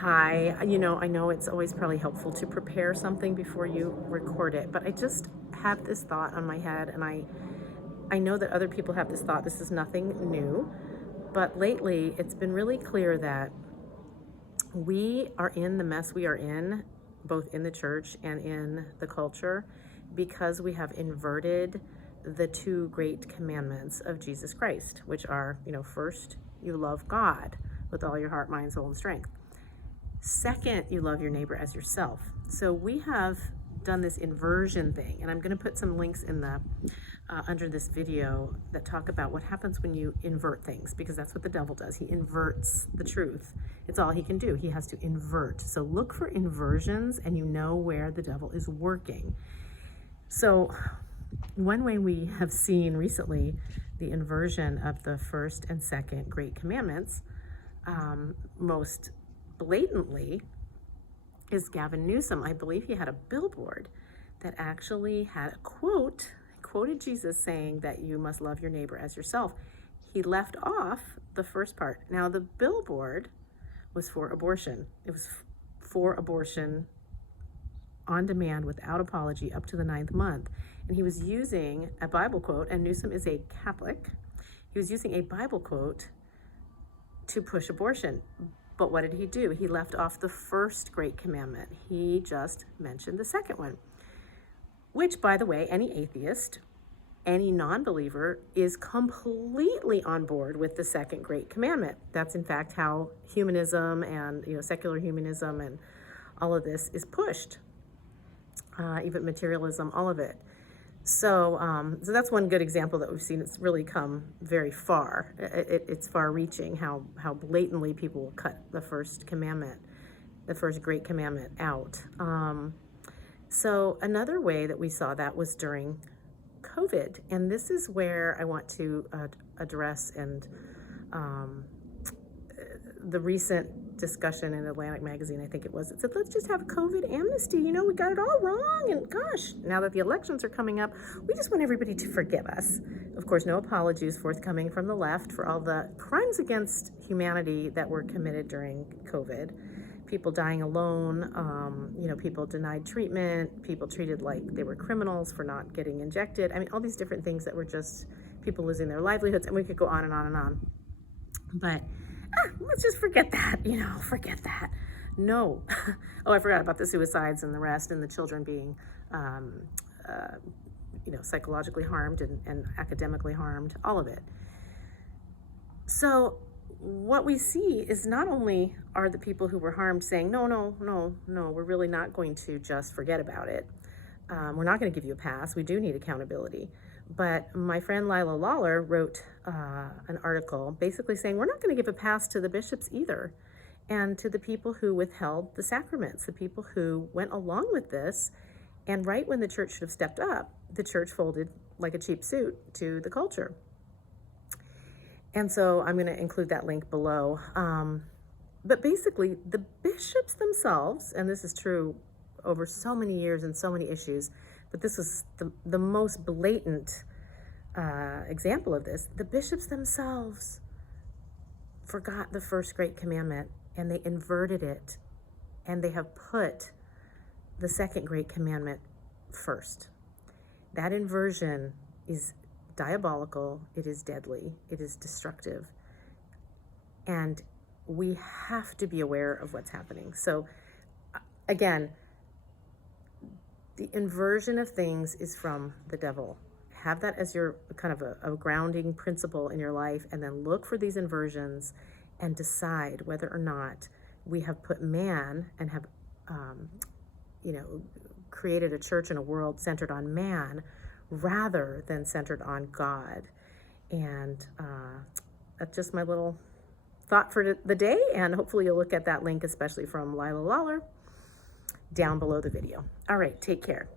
Hi, I know it's always probably helpful to prepare something before you record it, but I just have this thought on my head, and I know that other people have this thought. This is nothing new, but lately it's been really clear that we are in the mess we are in, both in the church and in the culture, because we have inverted the two great commandments of Jesus Christ, which are, first, you love God with all your heart, mind, soul, and strength. Second, you love your neighbor as yourself. So we have done this inversion thing, and I'm going to put some links in the under this video that talk about what happens when you invert things, because that's what the devil does. He inverts the truth. It's all he can do. He has to invert. So look for inversions, and you know where the devil is working. So one way we have seen recently the inversion of the first and second great commandments, most blatantly, is Gavin Newsom. I believe he had a billboard that actually had a quoted Jesus saying that you must love your neighbor as yourself. He left off the first part. Now, the billboard was for abortion. It was for abortion on demand without apology up to the 9th month. And he was using a Bible quote, and Newsom is a Catholic. He was using a Bible quote to push abortion. But what did he do? He left off the first great commandment. He just mentioned the second one, which, by the way, any atheist, any non-believer is completely on board with the second great commandment. That's in fact how humanism and secular humanism and all of this is pushed, even materialism, all of it. So that's one good example that we've seen. It's really come very far. It's far-reaching how blatantly people will cut the first commandment, the first great commandment out. So another way that we saw that was during COVID, and this is where I want to address and the recent discussion in Atlantic magazine, I think it was, it said, let's just have COVID amnesty. We got it all wrong, and gosh, now that the elections are coming up, we just want everybody to forgive us. Of course, no apologies forthcoming from the left for all the crimes against humanity that were committed during COVID. People dying alone, people denied treatment, people treated like they were criminals for not getting injected. I mean, all these different things that were just people losing their livelihoods, and we could go on and on and on. But let's just forget that, forget that. No. Oh, I forgot about the suicides and the rest, and the children being, psychologically harmed and academically harmed, all of it. So what we see is not only are the people who were harmed saying, no, we're really not going to just forget about it. We're not going to give you a pass. We do need accountability. But my friend Leila Lawler wrote an article basically saying we're not going to give a pass to the bishops either, and to the people who withheld the sacraments, the people who went along with this, and right when the church should have stepped up, the church folded like a cheap suit to the culture. And so I'm going to include that link below. But basically, the bishops themselves, and this is true over so many years and so many issues, but this is the most blatant example of this. The bishops themselves forgot the first great commandment, and they inverted it, and they have put the second great commandment first. That inversion is diabolical, it is deadly, it is destructive, and we have to be aware of what's happening. So again, the inversion of things is from the devil. Have that as your kind of a grounding principle in your life, and then look for these inversions and decide whether or not we have put man and have created a church and a world centered on man rather than centered on God. And that's just my little thought for the day, and hopefully you'll look at that link, especially from Leila Lawler, down below the video. All right, take care.